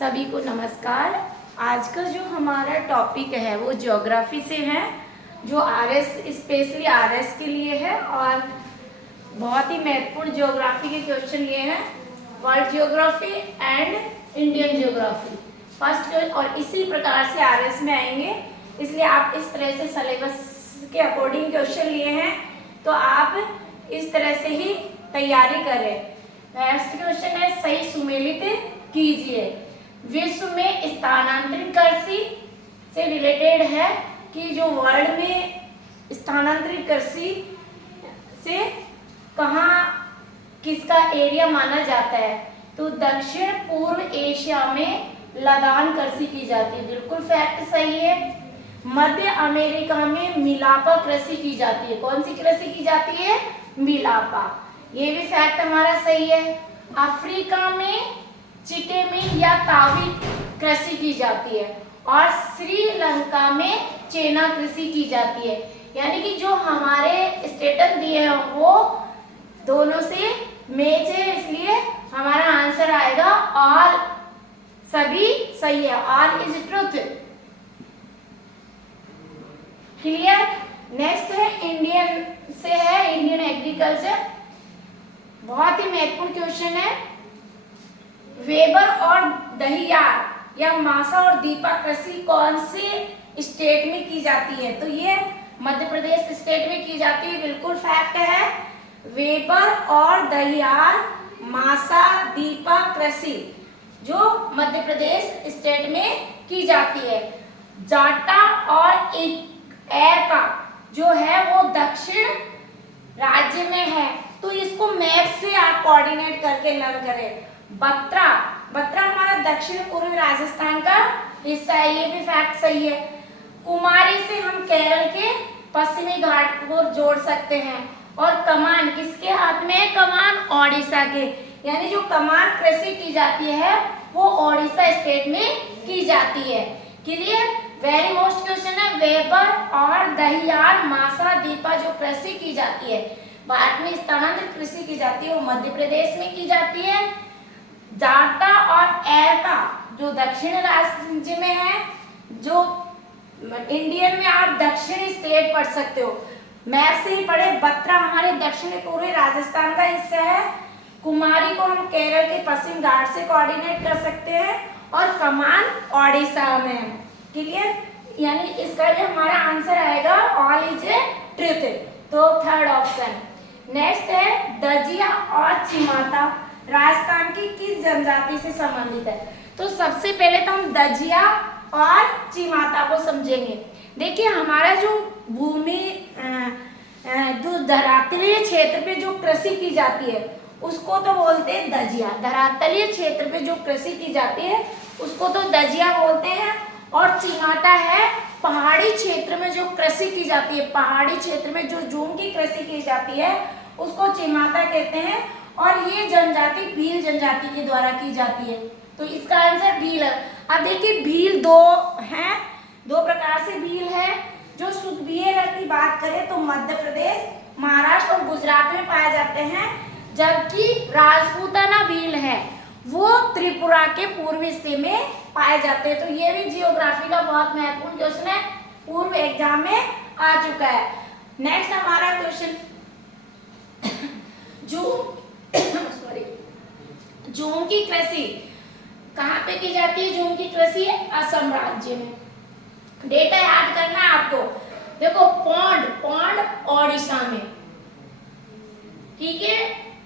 सभी को नमस्कार। आज का जो हमारा टॉपिक है वो ज्योग्राफी से है, जो आरएस स्पेशली आरएस के लिए है और बहुत ही महत्वपूर्ण ज्योग्राफी के क्वेश्चन लिए हैं, world geography and Indian geography first. और इसी प्रकार से आरएस में आएंगे, इसलिए आप इस तरह से सिलेबस के अकॉर्डिंग क्वेश्चन लिए हैं तो आप इस तरह से ही तैयारी करें। नेक्स्ट क्वेश्चन है, सही सुमेलित कीजिए। विश्व में स्थानांतरित कृषि से रिलेटेड है कि जो वर्ल्ड में स्थानांतरित कृषि से कहाँ किसका एरिया माना जाता है, तो दक्षिण पूर्व एशिया में लदान कृषि की जाती है, बिल्कुल फैक्ट सही है। मध्य अमेरिका में मिलापा कृषि की जाती है। कौन सी कृषि की जाती है? मिलापा, ये भी फैक्ट हमारा सही है। अफ्रीका में चिटेमिन या तावी कृषि की जाती है और श्रीलंका में चेना कृषि की जाती है। यानी कि जो हमारे स्टेटस दिए हैं वो दोनों से मैच है, इसलिए हमारा आंसर आएगा ऑल, सभी सही है, all is truth. Clear. Next है इंडियन से है, इंडियन एग्रीकल्चर, बहुत ही महत्वपूर्ण क्वेश्चन है। वेबर और दहियार या मासा और दीपा कृषि कौन से स्टेट में की जाती है, तो ये मध्य प्रदेश स्टेट में की जाती है, बिल्कुल फैक्ट है। वेबर और दहियार मासा दीपा कृषि जो मध्य प्रदेश स्टेट में की जाती है। जाटा और एरका जो है वो दक्षिण राज्य में है, तो इसको मैप से आप कोऑर्डिनेट करके लर्न करें। बत्रा हमारा दक्षिण पूर्वी राजस्थान का हिस्सा है, ये भी फैक्ट सही है। कुमारी से हम केरल के पश्चिमी घाट को जोड़ सकते हैं। और कमान किसके हाथ में है? कमान ओडिशा के, यानी जो कमान कृषि की जाती है वो ओडिशा स्टेट में की जाती है। क्लियर। वेरी मोस्ट क्वेश्चन है, वेबर और दहियार मासा दीपा जो कृषि की जाती है भारत में, स्थानांतरित कृषि की जाती है वो मध्य प्रदेश में की जाती है। जाटा और एरका जो दक्षिण राज्य में है, जो इंडियन में आप दक्षिण स्टेट पढ़ सकते हो, मैप से ही पढ़े। बत्रा हमारे दक्षिण पूर्वी राजस्थान का हिस्सा है। कुमारी को हम केरल के पश्चिम घाट से कोऑर्डिनेट कर सकते हैं और कमान ओडिशा में है। क्लियर। यानी इसका जो हमारा आंसर आएगा ऑल इज ए ट्रुथ, तो थर्ड ऑप्शन। नेक्स्ट है, दजिया और चिमाता राजस्थान की किस जनजाति से संबंधित है, तो सबसे पहले तो हम दजिया और चिमाता को समझेंगे। देखिए हमारा जो भूमि धरातलीय क्षेत्र पे जो कृषि की जाती है उसको तो बोलते हैं दजिया। धरातलीय क्षेत्र पे जो कृषि की जाती है उसको तो दजिया बोलते हैं। और चिमाता है पहाड़ी क्षेत्र में जो कृषि की जाती है, पहाड़ी क्षेत्र में जो जूम की कृषि की जाती है उसको चिमाता कहते हैं। और ये जनजाति भील जनजाति के द्वारा की जाती है, तो इसका आंसर भील है। अब देखिए भील दो हैं, दो प्रकार से भील है। जो शुद्ध भील की बात करें तो मध्य प्रदेश, महाराष्ट्र और गुजरात में पाए जाते हैं, जबकि राजपूताना भील है वो त्रिपुरा के पूर्वी हिस्से में पाए जाते हैं। तो ये भी जियोग्राफी का बहुत महत्वपूर्ण क्वेश्चन है, पूर्व एग्जाम में आ चुका है। नेक्स्ट हमारा क्वेश्चन, जूम की कृषि कहाँ पे की जाती है? जूम की कृषि असम राज्य में। डेटा याद करना है आपको। देखो पौंड ओडिशा में, ठीक है,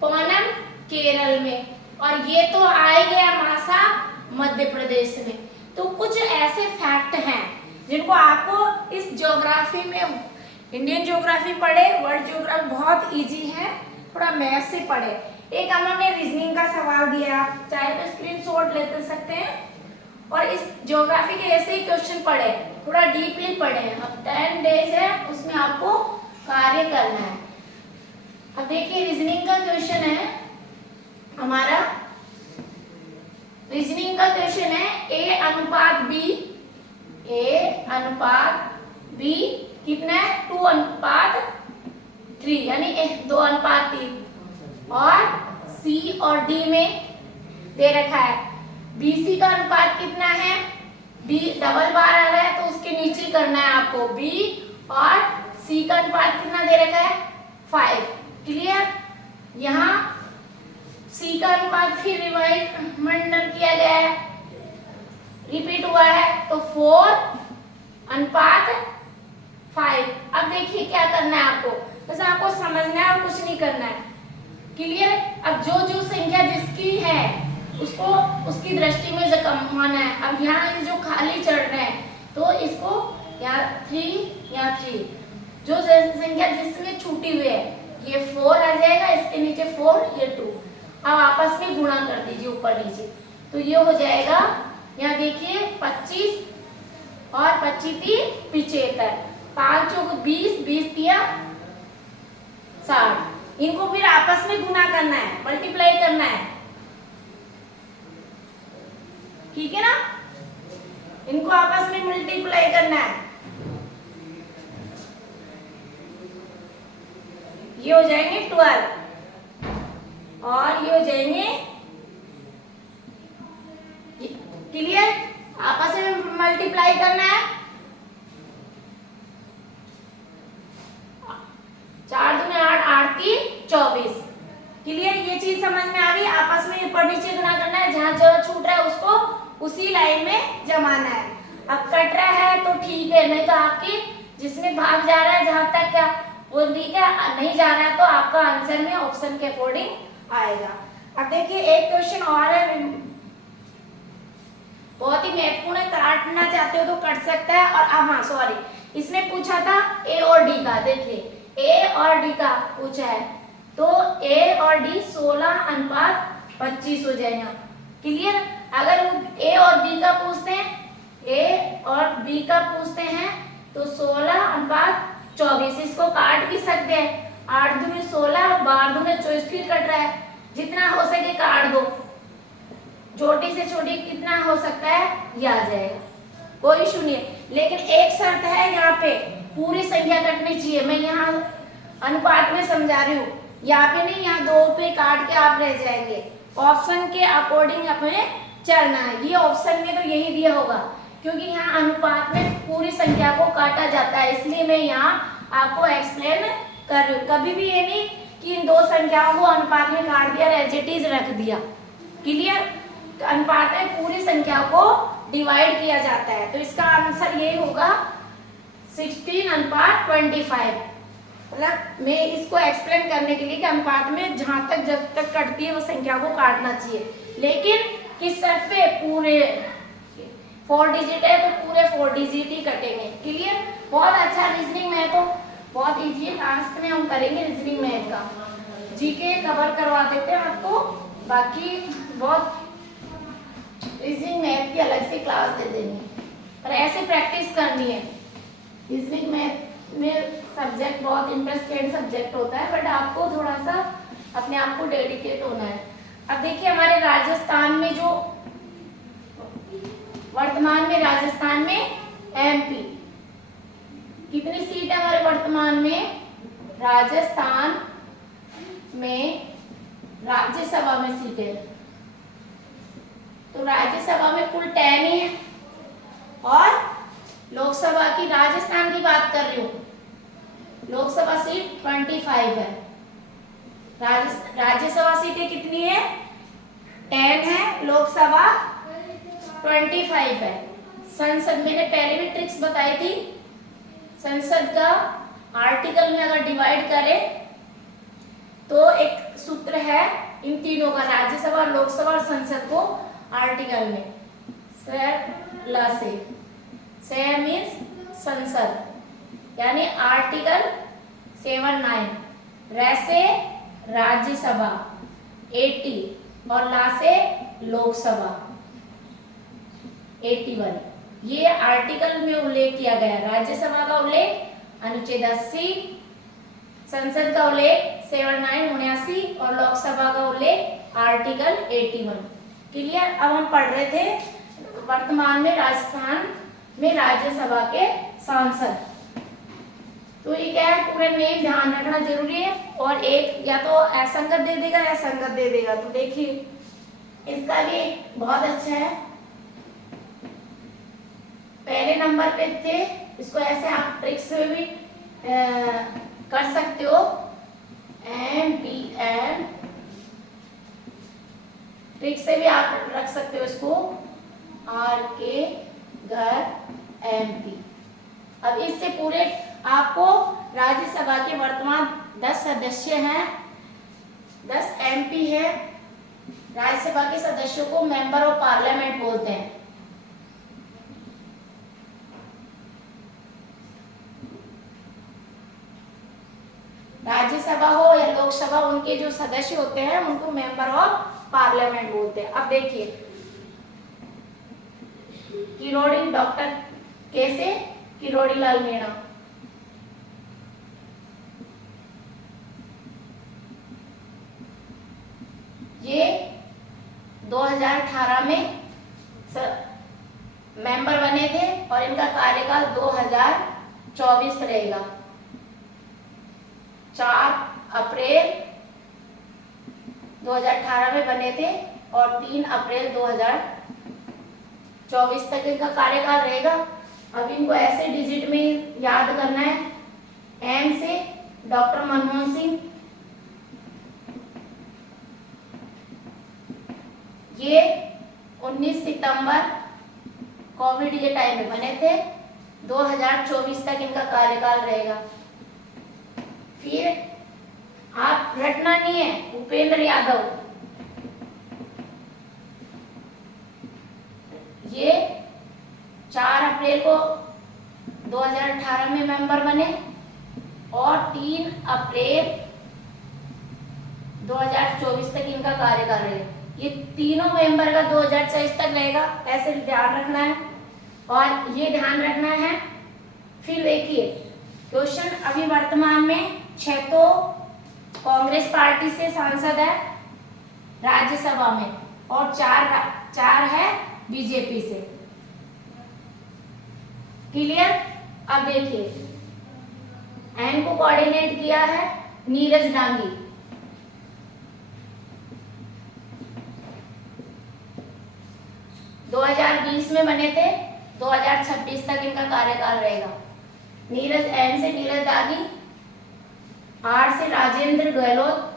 पौनम केरल में, और ये तो आ ही गया मासा मध्य प्रदेश में। तो कुछ ऐसे फैक्ट हैं जिनको आपको इस ज्योग्राफी में, इंडियन ज्योग्राफी पढ़े, वर्ल्ड ज्योग्राफी बहुत इजी है, थोड़ा मैथ से पढ़े। एक हमने रीजनिंग का सवाल दिया, चाहे तो स्क्रीनशॉट लेते सकते हैं। और इस ज्योग्राफी के ऐसे ही क्वेश्चन पढ़े, थोड़ा डीपली पढ़े। अब 10 डेज है, उसमें आपको कार्य करना है। अब देखिए रीजनिंग का क्वेश्चन है हमारा, रीजनिंग का क्वेश्चन है A अनुपात B कितना है? 2:3, यानी 2:3। और C और D में दे रखा है BC का अनुपात कितना है, B डबल बार आ रहा है तो उसके नीचे करना है आपको। B और C का अनुपात कितना दे रखा है 5। क्लियर। यहाँ C का अनुपात फिर रिमाइंडर किया गया है, रिपीट हुआ है तो 4:5। अब देखिए क्या करना है आपको, बस आपको समझना है और कुछ नहीं करना है। क्लियर। अब जो जो संख्या जिसकी है उसको उसकी दृष्टि में कमाना है। अब यहाँ जो खाली चढ़ रहे हैं तो इसको यहाँ 3 यहाँ 3, जो संख्या जिसमें छूटी हुई है ये 4 आ जाएगा, इसके नीचे 4 ये 2। अब आपस में गुणा कर दीजिए ऊपर नीचे, तो ये हो जाएगा, यहाँ देखिए 25 और 25 75, 5 चौक 20, 20 तिया 60। इनको फिर आपस में गुना करना है, मल्टीप्लाई करना है, ठीक है ना। इनको आपस में मल्टीप्लाई करना है, ये हो जाएंगे 12 और ये हो जाएंगे। क्लियर। आपस में मल्टीप्लाई करना है, 4 दूनी 8, 8 3 24। क्लियर। ये चीज समझ में आ गई। आपस में ऊपर नीचे गुना करना है, जहां जहां छूट रहा है उसको उसी लाइन में जमाना है। अब कट रहा है तो ठीक है, नहीं तो आपकी जिसमें भाग जा रहा है जहां तक क्या वो ठीक है, नहीं जा रहा है तो आपका आंसर में ऑप्शन के अकॉर्डिंग आएगा। अब देखिए एक क्वेश्चन और है, बहुत ही महत्वपूर्ण है, काटना चाहते हो तो कट सकता है। और हाँ सॉरी, इसमें पूछा था ए और डी का, देखिए ए और डी का पूछा है तो ए और डी 16:25 हो जाएगा। क्लियर। अगर ए और बी का पूछते हैं, ए और बी का पूछते हैं तो 16:24, इसको काट भी सकते हैं, 8 दूनी 16, 12 दूनी 24, फिर कट रहा है, जितना हो सके काट दो, छोटी से छोटी कितना हो सकता है ये आ जाएगा, कोई इशू नहीं है। लेकिन एक शर्त है, यहाँ पे पूरी संख्या कटनी चाहिए। मैं यहाँ अनुपात में समझा रही हूँ, यहाँ पे नहीं, यहाँ 2 पे काट के आप रह जाएंगे। ऑप्शन के अकॉर्डिंग हमें चलना है। ये ऑप्शन में तो यही दिया होगा, क्योंकि यहाँ अनुपात में पूरी संख्या को काटा जाता है, इसलिए मैं यहाँ आपको एक्सप्लेन कर रही हूँ। कभी भी ये नहीं कि इन 2 संख्याओं को अनुपात में काट दिया, एज इट इज रख दिया। क्लियर। अनुपात में पूरी संख्या को डिवाइड किया जाता है, तो इसका आंसर यही होगा 16:25। मतलब मैं इसको एक्सप्लेन करने के लिए कि अनुपात में जहां तक जब तक कटती है वो संख्या को काटना चाहिए, लेकिन किस शर्त पे, पूरे 4 डिजिट है तो पूरे 4 डिजिट ही कटेंगे। क्लियर। बहुत अच्छा रीजनिंग मैथ हो, बहुत इजी है। लास्ट में हम करेंगे रीजनिंग मैथ का, जीके कवर करवा देते हैं आपको, बाकी बहुत रीजनिंग मैथ की अलग से क्लास दे देंगे, पर ऐसे प्रैक्टिस करनी है। रीजनिंग मैथ में सब्जेक्ट बहुत इंटरेस्टेड सब्जेक्ट होता है, बट आपको थोड़ा सा अपने आप को डेडिकेट होना है। अब देखिए हमारे राजस्थान में जो वर्तमान में राजस्थान में एमपी कितनी सीट है हमारे वर्तमान में, राजस्थान में राज्यसभा में सीटें, तो राज्यसभा में कुल 10 ही है, और लोकसभा की, राजस्थान की बात कर रही हूँ, लोकसभा सीट 25 है। राज्यसभा सीटें कितनी है 10 है, लोकसभा 25 है। संसद, मैंने पहले भी ट्रिक्स बताई थी, संसद का आर्टिकल में अगर डिवाइड करें तो एक सूत्र है इन तीनों का, राज्यसभा, लोकसभा और संसद को आर्टिकल में से मीन्स संसद, यानी आर्टिकल 79, रैसे राज्यसभा 80 और ला से लोकसभा 81। ये आर्टिकल में उल्लेख किया गया है। राज्यसभा का उल्लेख अनुच्छेद 80, संसद का उल्लेख 79 और लोकसभा का उल्लेख आर्टिकल 81। क्लियर। अब हम पढ़ रहे थे वर्तमान में राजस्थान में राज्यसभा के सांसद, तो ये क्या है, पूरे नेम ध्यान रखना जरूरी है। और एक या तो असंगत दे देगा या संगत दे देगा, तो देखिए इसका भी बहुत अच्छा है। पहले नंबर पे थे, इसको ऐसे आप ट्रिक से भी कर सकते हो। MPN ट्रिक से भी आप रख सकते हो इसको, RK घर MP। अब इससे पूरे आपको राज्यसभा के वर्तमान 10 सदस्य हैं, 10 MP है। राज्यसभा के सदस्यों को मेंबर ऑफ पार्लियामेंट बोलते हैं। राज्यसभा हो या लोकसभा, उनके जो सदस्य होते हैं उनको मेंबर ऑफ पार्लियामेंट बोलते हैं। अब देखिए, किरोड़ी डॉक्टर कैसे किरोड़ी लाल मीणा, ये 2018 में मेंबर बने थे और इनका कार्यकाल 2024 रहेगा। 4 अप्रैल 2018 में बने थे और 3 अप्रैल 2024 तक इनका कार्यकाल रहेगा। अब इनको ऐसे डिजिट में याद करना है। एम से डॉक्टर मनमोहन सिंह, ये 19 सितंबर कोविड के टाइम में बने थे, 2024 तक इनका कार्यकाल रहेगा। फिर आप रटना नहीं है, भूपेंद्र यादव, ये 4 अप्रैल को 2018 में मेंबर बने और 3 अप्रैल 2024 तक इनका कार्यकाल रहेगा। ये तीनों मेंबर का 2024 तक रहेगा, ऐसे ध्यान रखना है और ये ध्यान रखना है। फिर देखिए क्वेश्चन, अभी वर्तमान में 6 तो कांग्रेस पार्टी से सांसद है राज्यसभा में और 4 है बीजेपी से। क्लियर? अब देखिए, एन को कोऑर्डिनेट किया है नीरज डांगी, दो 2020 में बने थे, 2026 तक इनका कार्यकाल रहेगा। नीरज, एन से नीरज दागी, आर से राजेंद्र गहलोत,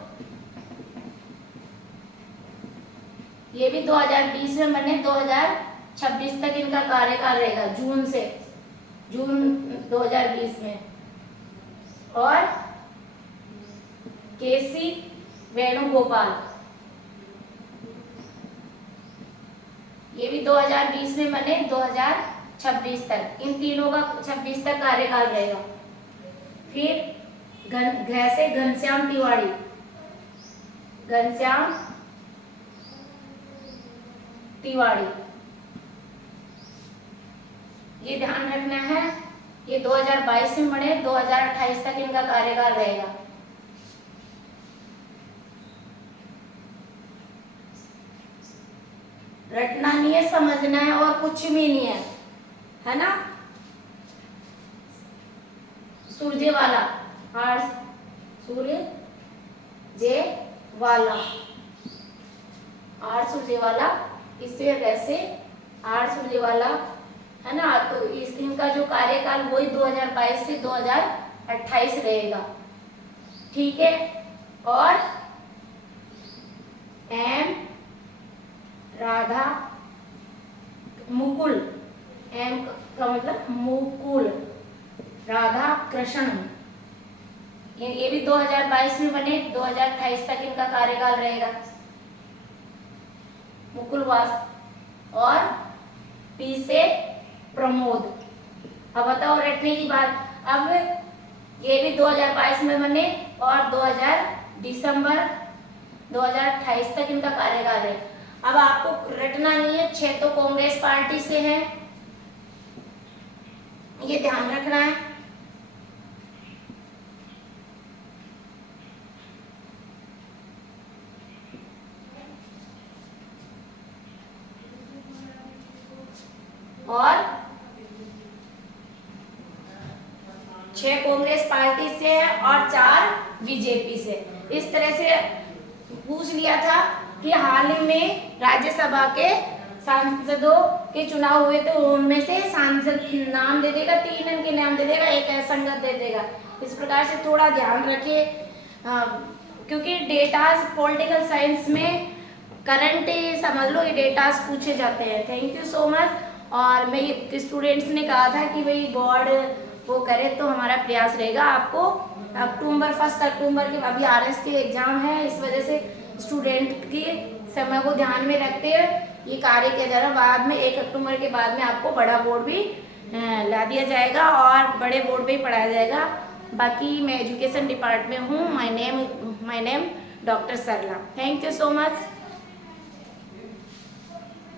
ये भी 2020 में बने, 2026 तक इनका कार्यकाल रहेगा, जून 2020 में। और केसी वेणुगोपाल, ये भी 2020 में बने, 2026 तक, इन तीनों का 26 तक कार्यकाल रहेगा। फिर घ से घनश्याम तिवारी, ये ध्यान रखना है, ये 2022 में बने, 2028 तक इनका कार्यकाल रहेगा। रटना नहीं है, समझना है और कुछ भी नहीं है ना। सुरजेवाला, आर सुरजेवाला, इससे वैसे आर सुरजेवाला है ना। तो इस इनका जो कार्यकाल वही 2022 से 2028 रहेगा, ठीक है। और एम राधा मुकुल, एम का मतलब मुकुल राधा कृष्ण, ये भी 2022 में बने, 2028 तक इनका कार्यकाल रहेगा, मुकुल वास। और पी से प्रमोद। अब बताओ रटने की बात। अब ये भी 2022 में बने और दिसंबर 2028 तक इनका कार्यकाल है। अब आपको रटना नहीं है, 6 तो कांग्रेस पार्टी से हैं, ये ध्यान रखना है। और 6 कांग्रेस पार्टी से है और 4 बीजेपी से। इस तरह से पूछ लिया था कि हाल ही में राज्यसभा के सांसदों के चुनाव हुए थे, उनमें से सांसद नाम दे देगा, 3 अंक के नाम दे देगा, एक असंगत दे देगा। इस प्रकार से थोड़ा ध्यान रखिए, क्योंकि डेटास पॉलिटिकल साइंस में करंट समझ लो, ये डेटास पूछे जाते हैं। Thank you so much. और मैं स्टूडेंट्स ने कहा था कि भाई बोर्ड वो करे, तो हमारा प्रयास रहेगा आपको अक्टूबर 1 अक्टूबर के अभी RS के एग्जाम है, इस वजह से स्टूडेंट के समय को ध्यान में रखते हुए ये कार्य किया जा रहा है। बाद में 1 अक्टूबर के बाद में आपको बड़ा बोर्ड भी ला दिया जाएगा और बड़े बोर्ड पे ही पढ़ाया जाएगा। बाकी मैं एजुकेशन डिपार्टमेंट में हूँ। My name doctor Sarla. Thank you so much.